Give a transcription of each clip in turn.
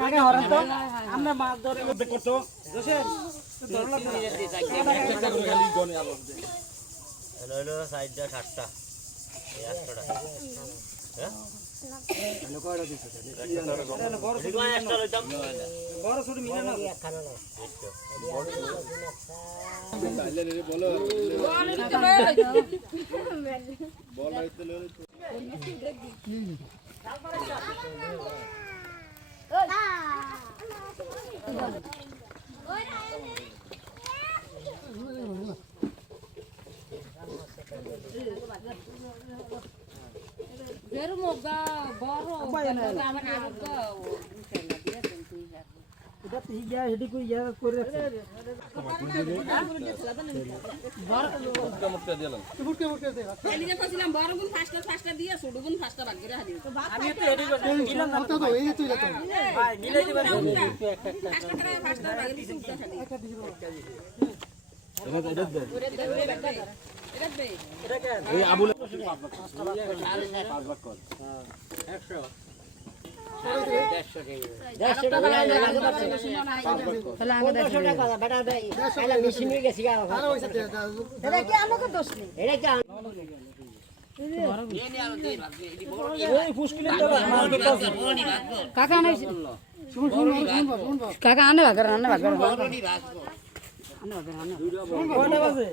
কাকা হরেন তো আমরা মাছ ধরে মধ্যে করছো জোসেন হলো সাইডটা 60টা এই 800 টাকা হ্যাঁ হ্যালো কয়টা দিছো বড় ছোট মিলে না Pero moga boro আমার আগা এটা তো ইয়া হেডি কই ইয়া করে রাখছে মুক্তা দিলাম এলিগে কইছিলাম বড় গুণ ফাস্টা দিয়ে ছোট গুণ ফাস্টা ভাগ করে হাদি আমি তো হেডি করে দিলাম না তো এই যে তুই যা ভাই মিলাই দিবা ফাস্টা করে ফাস্টা ভাগ দিছি উঠা খালি এটা দে এটা দে এটা কেন এই আবুল 100 কাকা আনে ভাগ করে আনে ভাগ করে কয়টা বাজে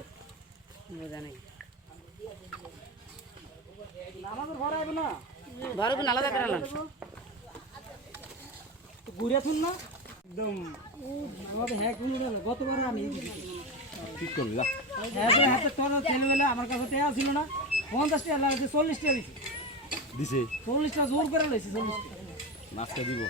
আমাদের ঘর আইব না বড় গুণ আলাদা করে না ঘুরে শুন না একদম আমাদের হ্যাঁ কোন গতবার আমি ঠিক করবি যা হ্যাঁ হাতে তোর ছেলেবেলা আমার কাছে টাকা ছিল না 50 টাকা লাগছে 40 টাকা দিছি দিছে 40 টাকা জোর করে লইছি 40 টাকা নাস্তা দিব